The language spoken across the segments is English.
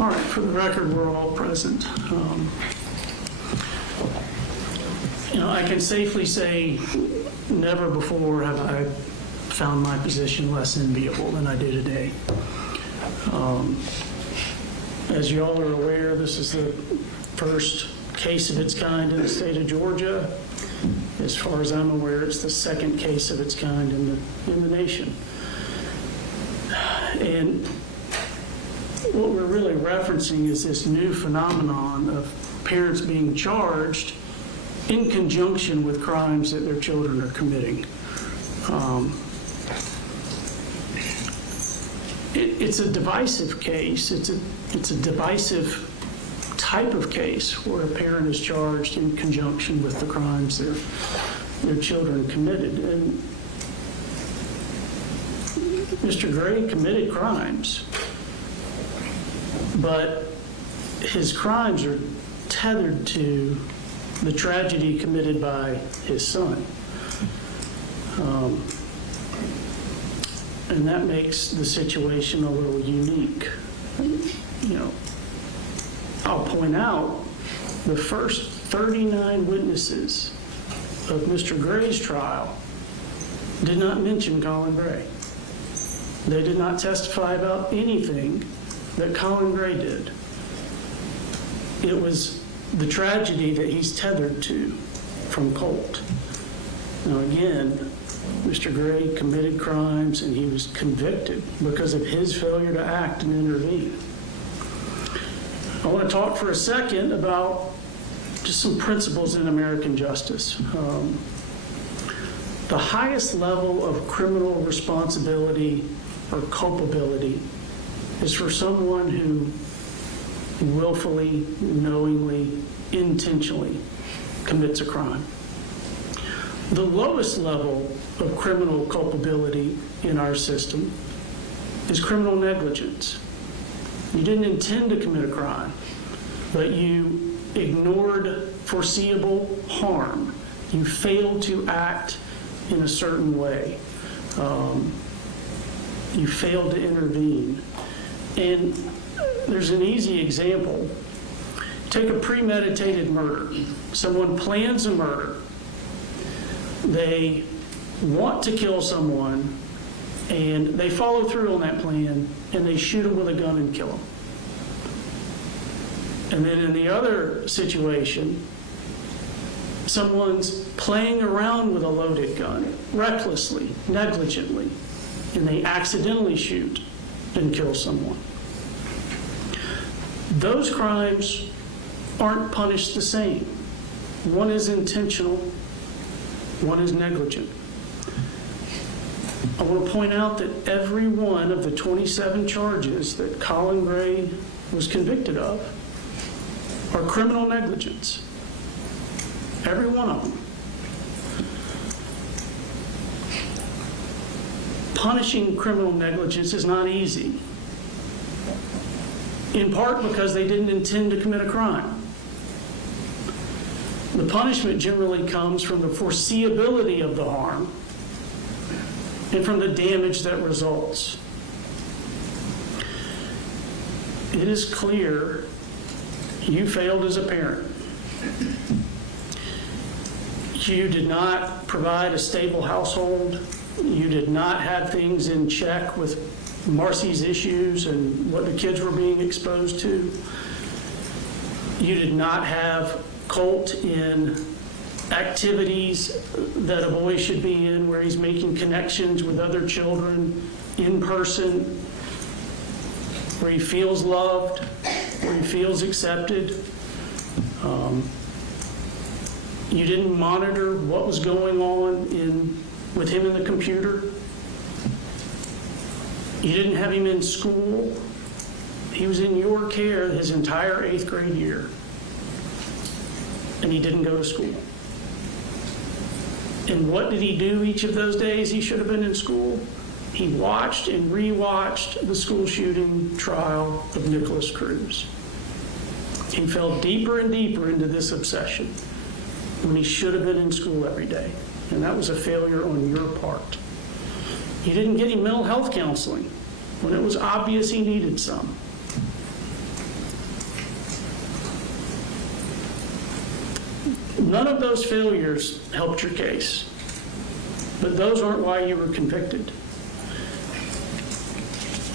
All right, for the record, we're all present. I can safely say never before have I found my position less enviable than I do today. As you all are aware, this is the first case of its kind in the state of Georgia. As far as I'm aware, it's the second case of its kind in the nation. And what we're really referencing is this new phenomenon of parents being charged in conjunction with crimes that their children are committing. It's a divisive case. It's a divisive type of case where a parent is charged in conjunction with the crimes their children committed. And Mr. Gray committed crimes, but his crimes are tethered to the tragedy committed by his son. And that makes the situation a little unique. I'll point out the first 39 witnesses of Mr. Gray's trial did not mention Colin Gray. They did not testify about anything that Colin Gray did. It was the tragedy that he's tethered to from Colt. Now again, Mr. Gray committed crimes and he was convicted because of his failure to act and intervene. I want to talk for a second about just some principles in American justice. The highest level of criminal responsibility or culpability is for someone who willfully, knowingly, intentionally commits a crime. The lowest level of criminal culpability in our system is criminal negligence. You didn't intend to commit a crime, but you ignored foreseeable harm. You failed to act in a certain way. You failed to intervene. And there's an easy example. Take a premeditated murder. Someone plans a murder. They want to kill someone, and they follow through on that plan, and they shoot him with a gun and kill him. And then in the other situation, someone's playing around with a loaded gun, recklessly, negligently, and they accidentally shoot and kill someone. Those crimes aren't punished the same. One is intentional, one is negligent. I want to point out that every one of the 27 charges that Colin Gray was convicted of are criminal negligence. Every one of them. Punishing criminal negligence is not easy, in part because they didn't intend to commit a crime. The punishment generally comes from the foreseeability of the harm and from the damage that results. It is clear you failed as a parent. You did not provide a stable household. You did not have things in check with Marcy's issues and what the kids were being exposed to. You did not have Colt in activities that a boy should be in, where he's making connections with other children in person, where he feels loved, where he feels accepted. You didn't monitor what was going on with him in the computer. You didn't have him in school. He was in your care his entire 8th grade year, and he didn't go to school. And what did he do each of those days he should have been in school? He watched and rewatched the school shooting trial of Nicholas Cruz. He fell deeper and deeper into this obsession when he should have been in school every day. And that was a failure on your part. You didn't get him mental health counseling when it was obvious he needed some. None of those failures helped your case, but those aren't why you were convicted.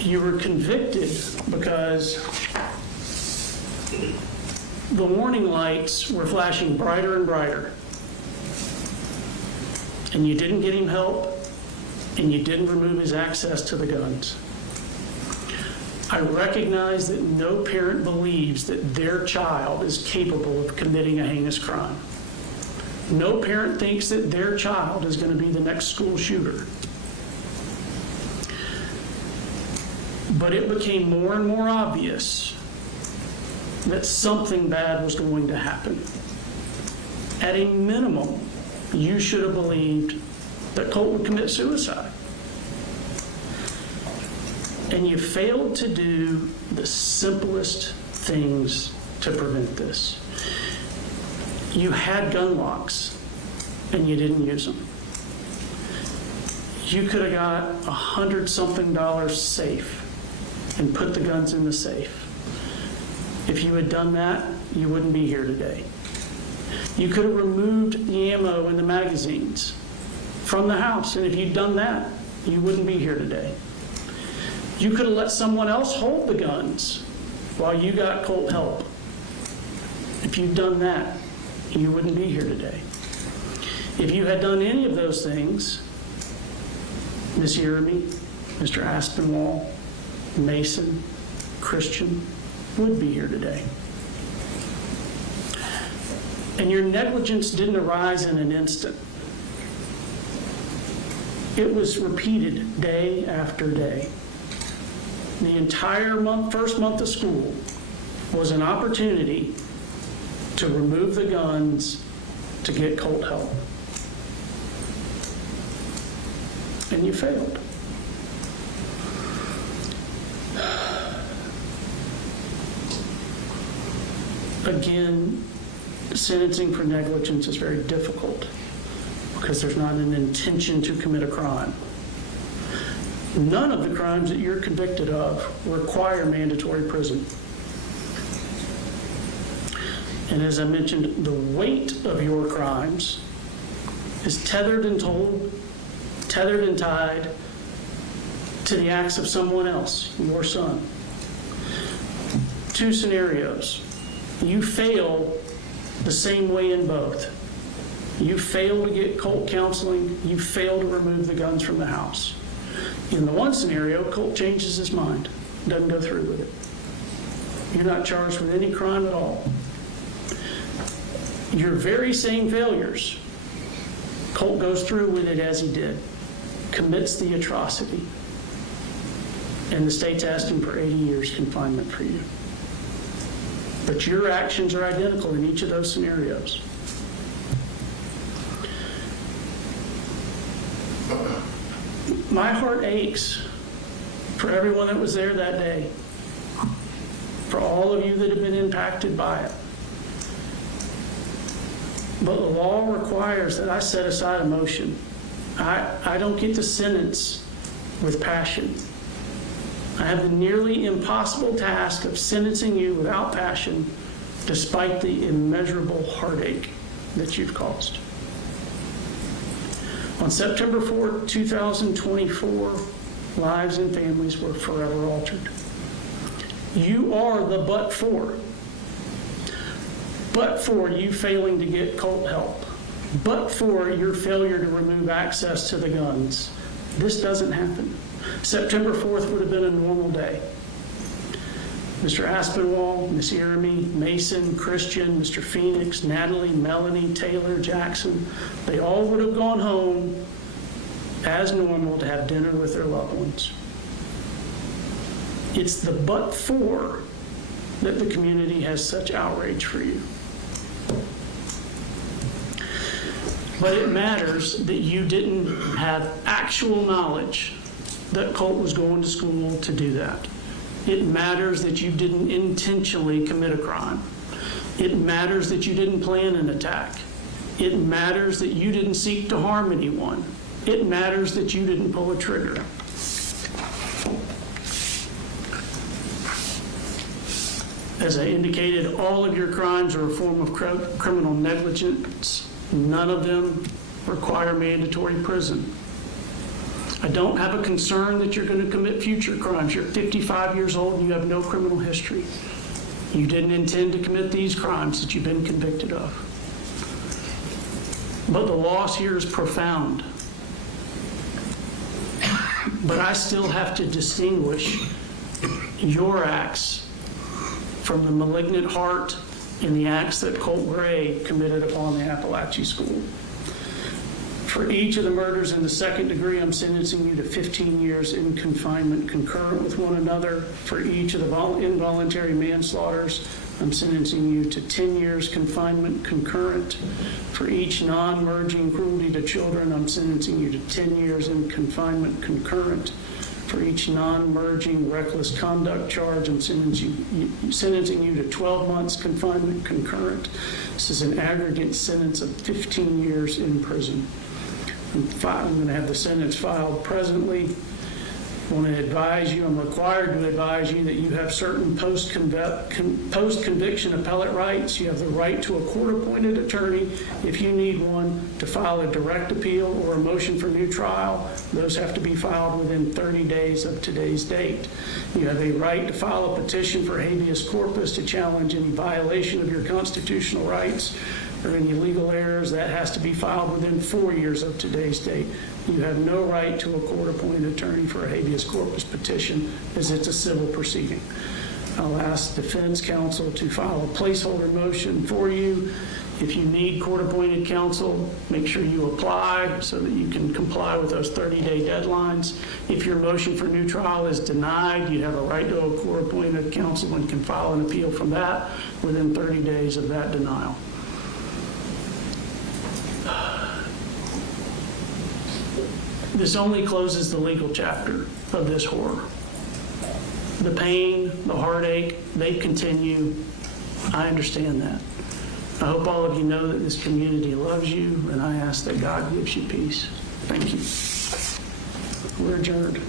You were convicted because the warning lights were flashing brighter and brighter, and you didn't get him help, and you didn't remove his access to the guns. I recognize that no parent believes that their child is capable of committing a heinous crime. No parent thinks that their child is going to be the next school shooter. But it became more and more obvious that something bad was going to happen. At a minimum, you should have believed that Colt would commit suicide. And you failed to do the simplest things to prevent this. You had gun locks, and you didn't use them. You could have got $100-something safe and put the guns in the safe. If you had done that, you wouldn't be here today. You could have removed the ammo and the magazines from the house, and if you'd done that, you wouldn't be here today. You could have let someone else hold the guns while you got Colt help. If you'd done that, you wouldn't be here today. If you had done any of those things, Ms. Yeremy, Mr. Aspinwall, Mason, Christian would be here today. And your negligence didn't arise in an instant. It was repeated day after day. The entire first month of school was an opportunity to remove the guns to get Colt help. And you failed. Again, sentencing for negligence is very difficult because there's not an intention to commit a crime. None of the crimes that you're convicted of require mandatory prison. And as I mentioned, the weight of your crimes is tethered and tied to the acts of someone else, your son. Two scenarios. You fail the same way in both. You fail to get Colt counseling. You fail to remove the guns from the house. In the one scenario, Colt changes his mind, doesn't go through with it. You're not charged with any crime at all. Your very same failures, Colt goes through with it as he did, commits the atrocity, and the state's asking for 80 years confinement for you. But your actions are identical in each of those scenarios. My heart aches for everyone that was there that day, for all of you that have been impacted by it. But the law requires that I set aside emotion. I don't get to sentence with passion. I have the nearly impossible task of sentencing you without passion, despite the immeasurable heartache that you've caused. On September 4, 2024, lives and families were forever altered. You are the but for you failing to get Colt help, but for your failure to remove access to the guns. This doesn't happen. September 4th would have been a normal day. Mr. Aspinwall, Ms. Yeremy, Mason, Christian, Mr. Phoenix, Natalie, Melanie, Taylor, Jackson, they all would have gone home as normal to have dinner with their loved ones. It's the but for that the community has such outrage for you. But it matters that you didn't have actual knowledge that Colt was going to school to do that. It matters that you didn't intentionally commit a crime. It matters that you didn't plan an attack. It matters that you didn't seek to harm anyone. It matters that you didn't pull a trigger. As I indicated, all of your crimes are a form of criminal negligence. None of them require mandatory prison. I don't have a concern that you're going to commit future crimes. You're 55 years old and you have no criminal history. You didn't intend to commit these crimes that you've been convicted of. But the loss here is profound. But I still have to distinguish your acts from the malignant heart in the acts that Colt Gray committed upon the Appalachee School. For each of the murders in the second degree, I'm sentencing you to 15 years in confinement concurrent with one another. For each of the involuntary manslaughters, I'm sentencing you to 10 years confinement concurrent. For each non-merging cruelty to children, I'm sentencing you to 10 years in confinement concurrent. For each non-merging reckless conduct charge, I'm sentencing you to 12 months confinement concurrent. This is an aggregate sentence of 15 years in prison. I'm going to have the sentence filed presently. I want to advise you, I'm required to advise you that you have certain post-conviction appellate rights. You have the right to a court-appointed attorney if you need one, to file a direct appeal or a motion for new trial. Those have to be filed within 30 days of today's date. You have a right to file a petition for habeas corpus to challenge any violation of your constitutional rights or any legal errors. That has to be filed within 4 years of today's date. You have no right to a court-appointed attorney for a habeas corpus petition, as it's a civil proceeding. I'll ask defense counsel to file a placeholder motion for you. If you need court-appointed counsel, make sure you apply so that you can comply with those 30-day deadlines. If your motion for new trial is denied, you have a right to a court-appointed counsel and can file an appeal from that within 30 days of that denial. This only closes the legal chapter of this horror. The pain, the heartache, they continue. I understand that. I hope all of you know that this community loves you, and I ask that God gives you peace. Thank you. We're adjourned.